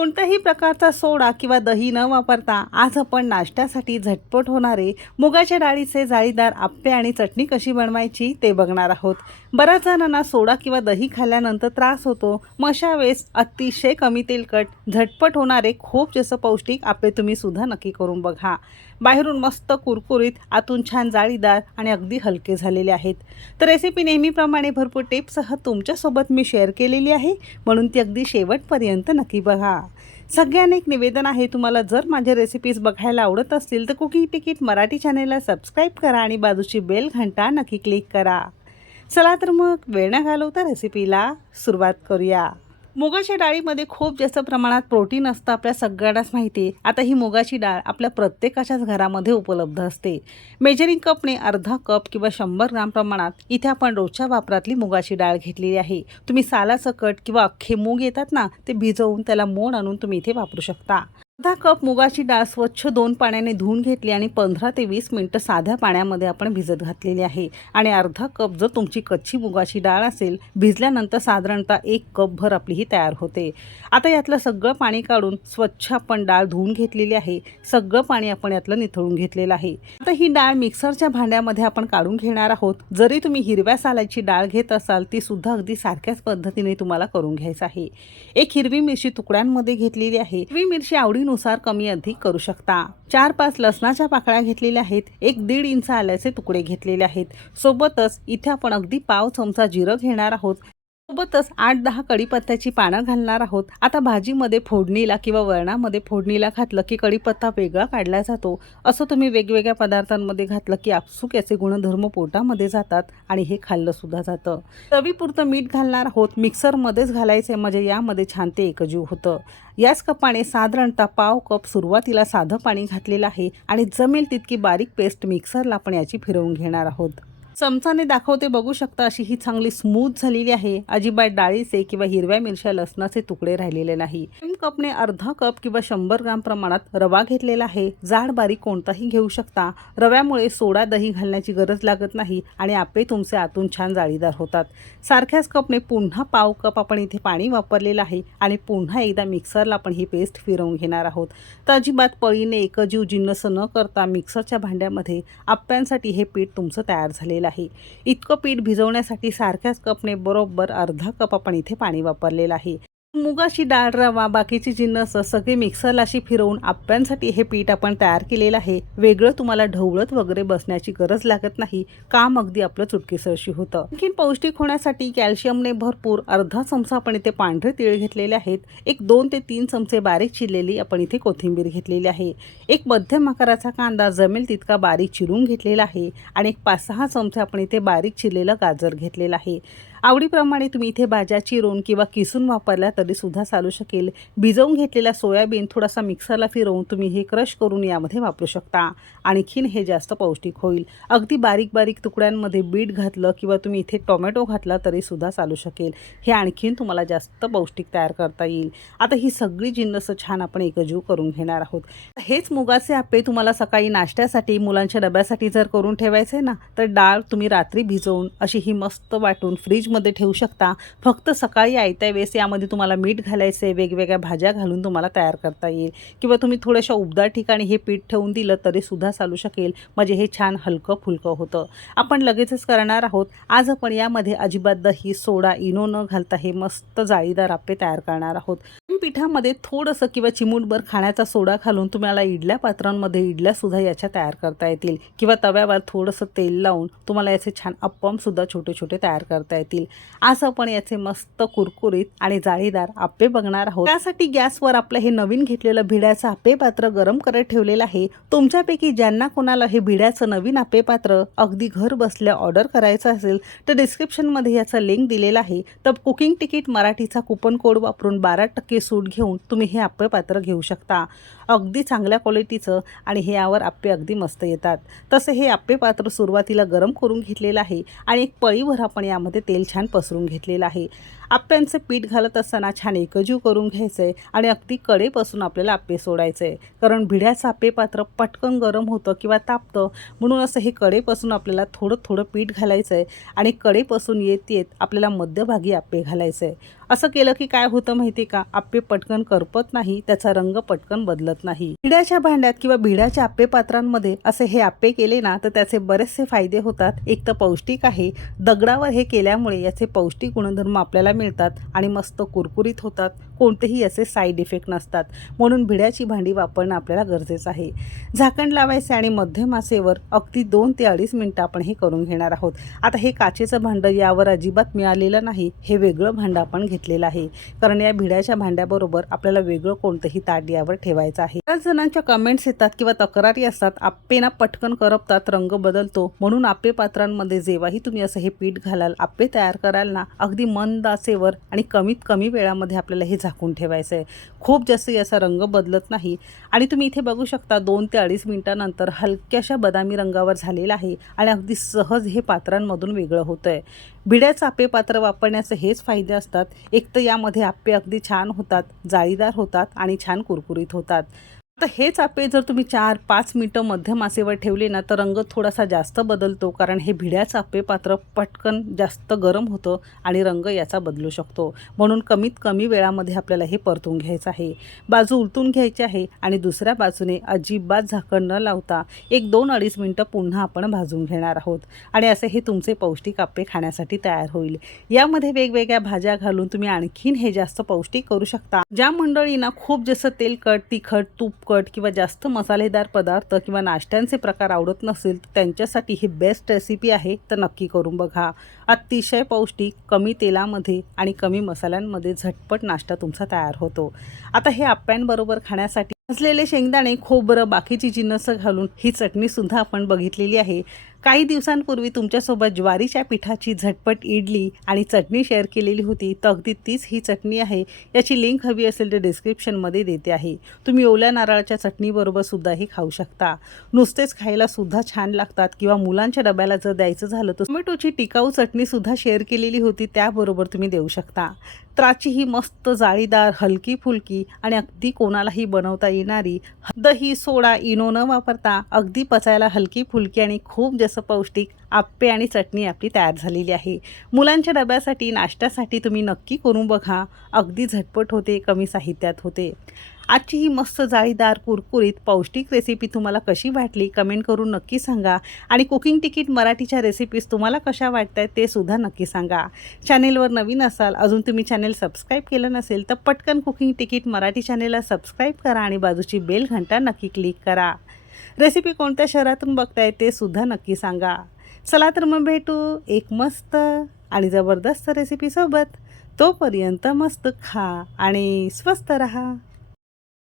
कोणत्याही प्रकारचा सोडा किंवा दही न वापरता आज आपण नाश्त्यासाठी झटपट होणारे मुगाच्या डाळीचे जाळीदार आप्पे आणि चटणी कशी बनवायची ते बघणार आहोत. बऱ्याच जणांना सोडा किंवा दही खाल्ल्यानंतर त्रास होतो. मग अशा वेळेस अतिशय कमी तेलकट झटपट होणारे खूप जास्त पौष्टिक आप्पे तुम्ही सुद्धा नक्की करून बघा. बाहेरून मस्त कुरकुरीत आतून छान जाळीदार आणि अगदी हलके झालेले आहेत. तर रेसिपी नेहमीप्रमाणे भरपूर टिप्ससह तुमच्यासोबत मी शेअर केलेली आहे. म्हणून ती अगदी शेवटपर्यंत नक्की बघा. सगळ्यांना एक निवेदन आहे तुम्हाला जर माझ्या रेसिपीज बघायला आवडत असतील तर कुकिंग तिकीट मराठी चॅनेलला सबस्क्राईब करा आणि बाजूची बेल घंटा नक्की क्लिक करा. चला तर मग वेळ न घालवता रेसिपीला सुरुवात करूया. मुगाच्या डाळीमध्ये खूप जास्त प्रमाणात प्रोटीन असतं आपल्या सगळ्यांनाच माहिती आहे. आता ही मुगाची डाळ आपल्या प्रत्येकाच्याच घरामध्ये उपलब्ध असते. मेजरिंग कपने अर्धा कप किंवा शंभर ग्राम प्रमाणात इथे आपण रोजच्या वापरातली मुगाची डाळ घेतलेली आहे. तुम्ही सालासकट किंवा अख्खे मूग येतात ना ते भिजवून त्याला मोड आणून तुम्ही इथे वापरू शकता. अर्धा कप मुगाची डाळ स्वच्छ दोन पाण्याने धुवून घेतली आणि पंधरा ते वीस मिनटं साध्या पाण्यामध्ये आपण भिजत घातलेली आहे. आणि अर्धा कप जर तुमची कच्ची मुगाची डाळ असेल भिजल्यानंतर साधारणतः एक कपभर आपली ही तयार होते. आता यातलं सगळं पाणी काढून स्वच्छ आपण डाळ धुवून घेतलेली आहे. सगळं पाणी आपण यातलं निथळून घेतलेलं आहे. आता ही डाळ मिक्सरच्या भांड्यामध्ये आपण काढून घेणार आहोत. जरी तुम्ही हिरव्या सालाची डाळ घेत असाल ती सुद्धा अगदी सारख्याच पद्धतीने तुम्हाला करून घ्यायचं आहे. एक हिरवी मिरची तुकड्यांमध्ये घेतलेली आहे. हिरवी मिरची आवडीनुसार कमी अधिक करू शकता. चार पाच लसणाच्या पाकळ्या घेतलेल्या आहेत. एक दीड इंच आल्याचे तुकडे घेतलेले आहेत. सोबतच इथे आपण अगदी पाव चमचा जिरं घेणार आहोत. सोबतच आठ दहा कढीपत्त्याची पानं घालणार आहोत. आता भाजीमध्ये फोडणीला किंवा वरणामध्ये फोडणीला घातलं की कढीपत्ता वेगळा काढला जातो. असं तुम्ही वेगवेगळ्या पदार्थांमध्ये घातलं की आपसूक याचे गुणधर्म पोटामध्ये जातात आणि हे खाल्लं सुद्धा जातं. चवीपुरतं मीठ घालणार आहोत. मिक्सरमध्येच घालायचे म्हणजे यामध्ये छान ते एकजीव होतं. याच कपाने साधारणतः पाव कप सुरुवातीला साधं पाणी घातलेलं आहे आणि जमेल तितकी बारीक पेस्ट मिक्सरला आपण याची फिरवून घेणार आहोत. चमचाने दाखवते बघू शकता अशी ही चांगली स्मूथ झालेली आहे. अजिबात डाळीचे किंवा हिरव्या मिरच्या लसणाचे तुकडे राहिलेले नाही. कपने अर्धा कप किंवा शंभर ग्राम प्रमाणात रवा घेतलेला आहे. जाड बारीक कोणताही घेऊ शकता. रव्यामुळे सोडा दही घालण्याची गरज लागत नाही आणि आपे तुमचे आतून छान जाळीदार होतात. सारख्याच कपने पुन्हा पाव कप आपण इथे पाणी वापरलेलं आहे आणि पुन्हा एकदा मिक्सरला आपण ही पेस्ट फिरवून घेणार आहोत. तर अजिबात पळीने एकजीव जिन्नस न करता मिक्सरच्या भांड्यामध्ये आप्यांसाठी हे पीठ तुमचं तयार झालेलं आहे. इतकं पीठ भिजवण्यासाठी सारख्याच कपने बरोबर अर्धा कप आपण इथे पाणी वापरलेलं आहे. मुगाची डाळ रवा बाकीची जिन्नस सगळे मिक्सरला अशी फिरवून आप्यांसाठी हे पीठ आपण तयार केलेलं आहे. वेगळं तुम्हाला ढवळत वगैरे बसण्याची गरज लागत नाही. काम अगदी आपलं चुटकीसरशी होतं. आणखीन पौष्टिक होण्यासाठी कॅल्शियमने भरपूर अर्धा चमचा आपण इथे पांढरे तीळ घेतलेले आहेत. एक दोन ते तीन चमचे बारीक चिरलेली आपण इथे कोथिंबीर घेतलेली आहे. एक मध्यम आकाराचा कांदा जमेल तितका बारीक चिरून घेतलेला आहे. आणि एक पाच सहा चमचे आपण इथे बारीक चिरलेलं गाजर घेतलेलं आहे. आवडीप्रमाणे तुम्ही इथे भाज्या चिरून किंवा किसून वापरल्या तरीसुद्धा चालू शकेल. भिजवून घेतलेला सोयाबीन थोडासा मिक्सरला फिरवून तुम्ही हे क्रश करून यामध्ये वापरू शकता. आणखीन हे जास्त पौष्टिक होईल. अगदी बारीक बारीक तुकड्यांमध्ये बीट घातलं किंवा तुम्ही इथे टोमॅटो घातला तरीसुद्धा चालू शकेल. हे आणखीन तुम्हाला जास्त पौष्टिक तयार करता येईल. आता ही सगळी जिन्नस छान आपण एकजीव करून घेणार आहोत. हेच मुगाचे आपे तुम्हाला सकाळी नाश्त्यासाठी मुलांच्या डब्यासाठी जर करून ठेवायचे ना तर डाळ तुम्ही रात्री भिजवून अशी ही मस्त वाटून फ्रीज फ्रीजमध्ये ठेवू शकता. फक्त सकाळी आयत्या वेळेस यामध्ये तुम्हाला मीठ घालायचे वेगवेगळ्या भाज्या घालून तुम्हाला तयार करता येईल. किंवा तुम्ही थोड्याशा उबदार ठिकाणी हे पीठ ठेवून दिलं तरी सुद्धा चालू शकेल. म्हणजे हे छान हलकं फुलकं होतं. आपण लगेचच करणार आहोत. आज आपण यामध्ये अजिबात दही सोडा इनो न घालता हे मस्त जाळीदार आप्पे तयार करणार आहोत. पिठामध्ये थोडंसं किंवा चिमूटभर खाण्याचा सोडा घालून तुम्हाला इडल्या पात्रांमध्ये इडल्यासुद्धा याच्या तयार करता येतील. किंवा तव्यावर थोडंसं तेल लावून तुम्हाला याचे छान अप्पमसुद्धा छोटे छोटे तयार करता येतील. आज आपण याचे मस्त कुरकुरीत आणि जाळीदार आप्पे बघणार आहोत. त्यासाठी गॅसवर आपलं हे नवीन घेतलेलं भिड्याचं आप्पे पात्र गरम करत ठेवलेलं आहे. तुमच्यापैकी ज्यांना कोणाला हे भिड्याचं नवीन आप्पे पात्र अगदी घर बसल्या ऑर्डर करायचं असेल तर डिस्क्रिप्शनमध्ये याचा लिंक दिलेला आहे. तर कुकिंग तिकीट मराठीचा कुपन कोड वापरून बारा टक्के सूट घेऊन तुम्ही हे आप्पे पात्र घेऊ शकता. अगदी चांगल्या क्वालिटीचं आणि हे यावर आप्पे अगदी मस्त येतात. तसे हे आप्पे पात्र सुरुवातीला गरम करून घेतलेलं आहे आणि एक पळीभर आपण यामध्ये तेल छान पसरून घेतलेलं आहे. आप्यांचं पीठ घालत असताना छान एकजीव करून घ्यायचं आहे आणि अगदी कडेपासून आपल्याला आप्पे सोडायचं. आहे कारण भिड्याचं आप्पे पात्र पटकन गरम होतं किंवा तापतं म्हणून असं हे कडेपासून आपल्याला थोडं थोडं पीठ घालायचं आहे आणि कडेपासून येत येत आपल्याला मध्यभागी आप्पे घालायचं. आहे असं केलं की काय होतं माहिती का? आप्पे पटकन करपत नाही त्याचा रंग पटकन बदलत नाही. भिड्याच्या भांड्यात किंवा भिड्याच्या आप्पे पात्रांमध्ये असे हे आप्पे केले ना तर त्याचे बरेचसे फायदे होतात. एक तर पौष्टिक आहे. दगडावर हे केल्यामुळे याचे पौष्टिक गुणधर्म आपल्याला मिळतात आणि मस्त कुरकुरीत होतात. कोणतेही असे साईड इफेक्ट नसतात. म्हणून भिड्याची भांडी वापरणं आपल्याला गरजेचं आहे. झाकण लावायचे आणि मध्यमासेवर अगदी दोन ते अडीच मिनटं आपण हे करून घेणार आहोत. आता हे काचेचं भांडं यावर अजिबात मिळालेलं नाही. हे वेगळं भांडं आपण घेतलेलं आहे. कारण या भिड्याच्या भांड्याबरोबर आपल्याला वेगळं कोणतंही ताट यावर ठेवायचं आहे. बऱ्याच जणांच्या कमेंट्स येतात किंवा तक्रारी असतात. आपेना पटकन करपतात रंग बदलतो. म्हणून आप्पे पात्रांमध्ये जेव्हाही तुम्ही असं हे पीठ घालाल आप्पे तयार कराल ना अगदी मंद आचेवर आणि कमीत कमी वेळामध्ये आपल्याला हे झाकून ठेवायचं. आहे खूप जास्त याचा रंग बदलत नाही. आणि तुम्ही इथे बघू शकता दोन ते अडीच मिनटानंतर हलक्याशा बदामी रंगावर झालेला आहे आणि अगदी सहज हे पात्रांमधून वेगळं होतं आहे भिड्याचं आप्पे पात्र वापरण्याचे हेच फायदे असतात. एक तर यामध्ये आप्पे अगदी छान होतात जाळीदार होतात आणि छान कुरकुरीत होतात. तर हेच आप्पे जर तुम्ही चार पाच मिनटं मध्यम आसेवर ठेवले ना तर रंग थोडासा जास्त बदलतो कारण हे भिड्या आप्पे पात्र पटकन जास्त गरम होतं आणि रंग याचा बदलू शकतो. म्हणून कमीत कमी वेळामध्ये आपल्याला हे परतून घ्यायचं आहे. बाजू उलटून घ्यायची आहे आणि दुसऱ्या बाजूने अजिबात झाकण न लावता एक दोन अडीच मिनटं पुन्हा आपण भाजून घेणार आहोत. आणि असे हे तुमचे पौष्टिक आप्पे खाण्यासाठी तयार होईल. यामध्ये वेगवेगळ्या भाज्या घालून तुम्ही आणखीन हे जास्त पौष्टिक करू शकता. ज्या मंडळींना खूप जसं तेलकट तिखट तूप तूपकट किंवा जास्त मसालेदार पदार्थ किंवा नाश्त्यांचे प्रकार आवडत नसेल तर त्यांच्यासाठी ही बेस्ट रेसिपी आहे तर नक्की करून बघा. अतिशय पौष्टिक कमी तेलामध्ये आणि कमी मसाल्यांमध्ये झटपट नाश्ता तुमचा तयार होतो. आता हे आप्यांबरोबर खाण्यासाठी असलेले शेंगदाणे खोबरं बाकीची जिन्नसं घालून ही चटणीसुद्धा आपण बघितलेली आहे. काही दिवसांपूर्वी तुमच्यासोबत ज्वारीच्या पिठाची झटपट इडली आणि चटणी शेअर केलेली होती तर अगदी तीच ही चटणी आहे याची लिंक हवी असेल तर डिस्क्रिप्शनमध्ये देते आहे. तुम्ही ओल्या नारळाच्या चटणीबरोबर सुद्धा हे खाऊ शकता. नुसतेच खायला सुद्धा छान लागतात किंवा मुलांच्या डब्याला जर द्यायचं झालं तर टोमॅटोची टिकाऊ चटणीसुद्धा शेअर केलेली होती त्याबरोबर तुम्ही देऊ शकता. त्राची ही मस्त जाळीदार हलकी फुलकी आणि अगदी कोणालाही बनवता येणारी दही सोडा इनो न वापरता अगदी पचायला हलकी फुलकी आणि खूप जास्त पौष्टिक आप्पे आणि चटणी आपली तयार झालेली आहे. मुलांच्या डब्यासाठी नाश्त्यासाठी तुम्ही नक्की करून बघा. अगदी झटपट होते कमी साहित्यात होते. आजची ही मस्त जाळीदार कुरकुरीत पौष्टिक रेसिपी तुम्हाला कशी वाटली कमेंट करून नक्की सांगा. आणि कुकिंग तिकीट मराठीच्या रेसिपीज तुम्हाला कशा वाटत आहेत ते सुद्धा नक्की सांगा. चॅनेलवर नवीन असाल अजून तुम्ही चॅनेल सबस्क्राईब केलं नसेल तर पटकन कुकिंग तिकीट मराठी चॅनेलला सबस्क्राईब करा आणि बाजूची बेल घंटा नक्की क्लिक करा. रेसिपी कोणत्या शहरातून बघताय ते सुद्धा नक्की सांगा. चला तर मग भेटू एक मस्त आणि जबरदस्त रेसिपीसोबत तोपर्यंत मस्त खा आणि स्वस्त रहा.